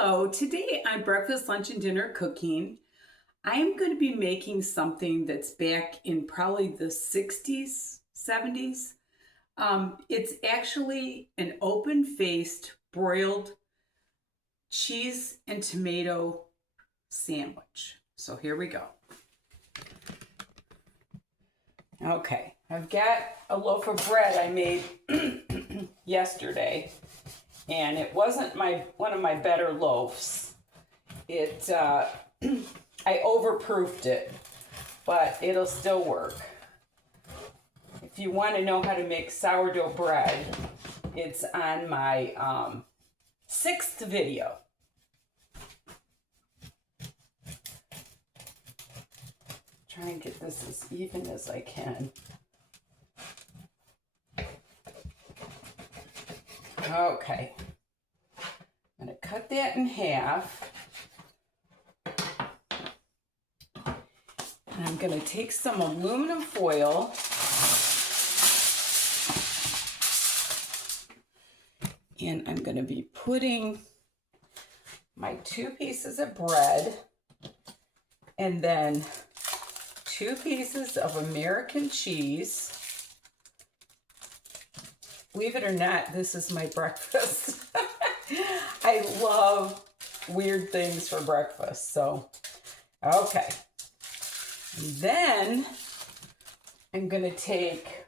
Hello, today on Breakfast, Lunch, and Dinner Cooking, I am going to be making something that's back in probably the 60s, 70s. It's actually an open-faced broiled cheese and tomato sandwich. So here we go. Okay, I've got a loaf of bread I made yesterday. And it wasn't one of my better loaves. I overproofed it, but it'll still work. If you want to know how to make sourdough bread, it's on my 6th video. Try and get this as even as I can. Okay, I'm going to cut that in half. And I'm going to take some aluminum foil and I'm going to be putting my 2 pieces of bread and then 2 pieces of American cheese. Believe it or not, this is my breakfast. I love weird things for breakfast. So, okay. And then I'm going to take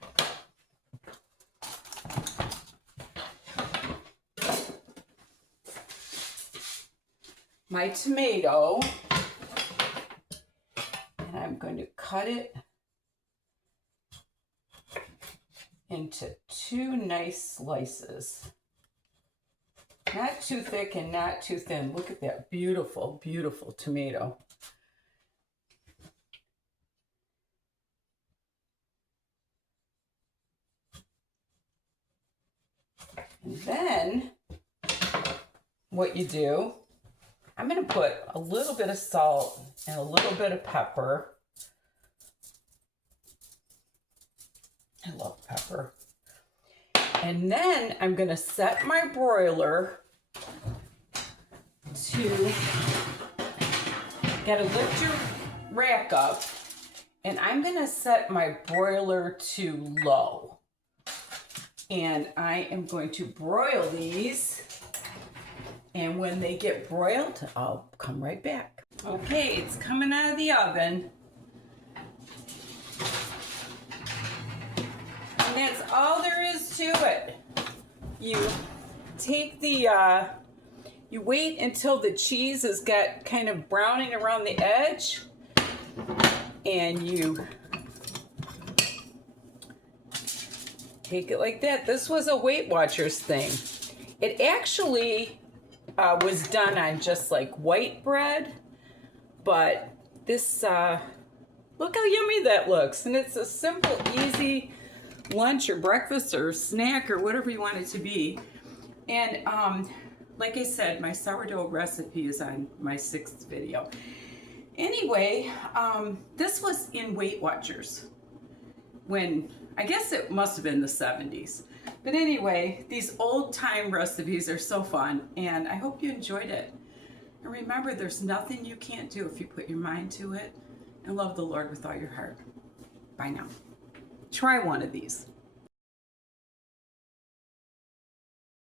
my tomato and I'm going to cut it into 2 nice slices. Not too thick and not too thin. Look at that beautiful, beautiful tomato. And then what you do, I'm going to put a little bit of salt and a little bit of pepper. I love pepper. And then I'm going to set my broiler to, gotta lift your rack up, and I'm going to set my broiler to low. And I am going to broil these, and when they get broiled, I'll come right back. Okay, it's coming out of the oven. And that's all there is to it. You take the, you wait until the cheese has got kind of browning around the edge, and you take it like that. This was a Weight Watchers thing. It actually was done on just like white bread, but this, look how yummy that looks. And it's a simple, easy lunch or breakfast or snack or whatever you want it to be. And like I said, my sourdough recipe is on my 6th video. Anyway, this was in Weight Watchers when, I guess it must have been the 70s. But anyway, these old time recipes are so fun, and I hope you enjoyed it. And remember, there's nothing you can't do if you put your mind to it, and love the Lord with all your heart. Bye now. Try one of these.